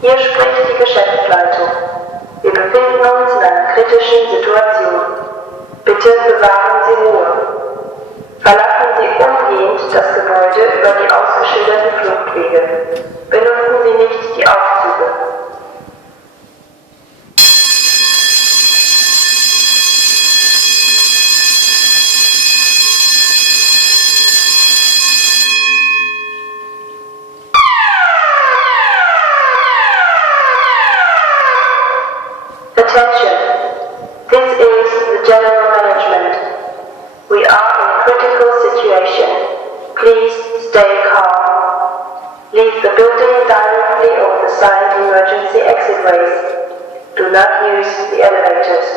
Hier spricht die Geschäftsleitung. Wir befinden uns in einer kritischen Situation. Bitte bewahren Sie Ruhe. Verlassen Sie umgehend das Gebäude über die ausgeschilderten Fluchtwege. Benutzen Sie nicht die Aufzüge. Attention. This is the General Management. We are in a critical situation. Please stay calm. Leave the building directly over the side emergency exit ways. Do not use the elevators.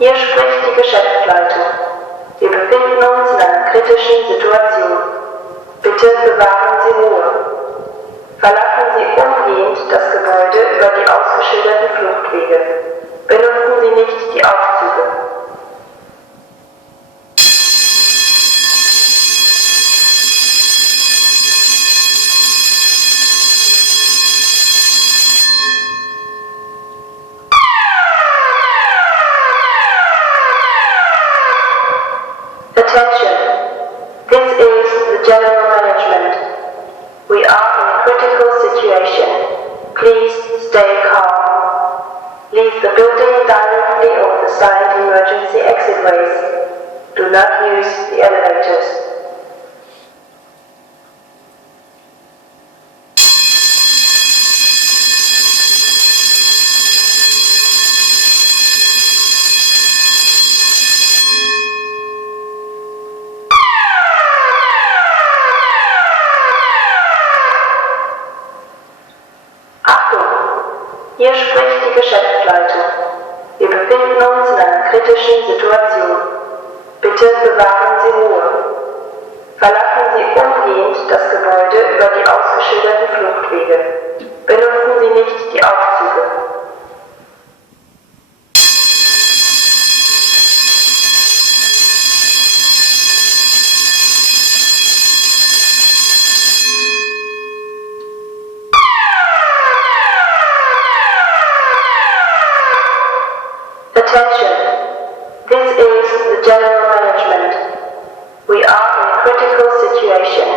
Hier spricht die Geschäftsleitung. Wir befinden uns in einer kritischen Situation. Bitte bewahren Sie Ruhe. Verlassen Sie umgehend das Gebäude über die ausgeschilderten Fluchtwege. Benutzen Sie nicht die Aufzüge. Attention. This is the General Management. We are in a critical situation. Please stay calm. Leave the building directly over the side emergency exit ways. Do not use the elevators. Hier spricht die Geschäftsleitung. Wir befinden uns in einer kritischen Situation. Bitte bewahren Sie Ruhe. Verlassen Sie umgehend das Gebäude über die ausgeschilderten Fluchtwege. Benutzen Sie nicht die Aufzüge. Attention. This is the General Management. We are in a critical situation.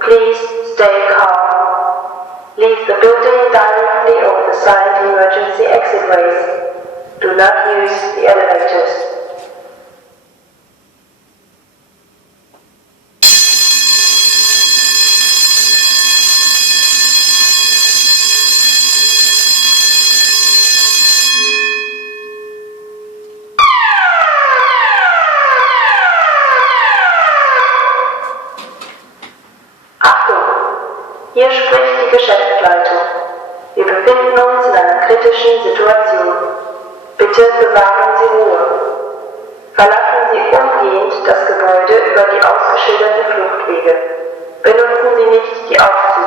Please stay calm. Leave the building directly over the side emergency exit ways. Do not use the elevators. Hier spricht die Geschäftsleitung. Wir befinden uns in einer kritischen Situation. Bitte bewahren Sie Ruhe. Verlassen Sie umgehend das Gebäude über die ausgeschilderten Fluchtwege. Benutzen Sie nicht die Aufzüge.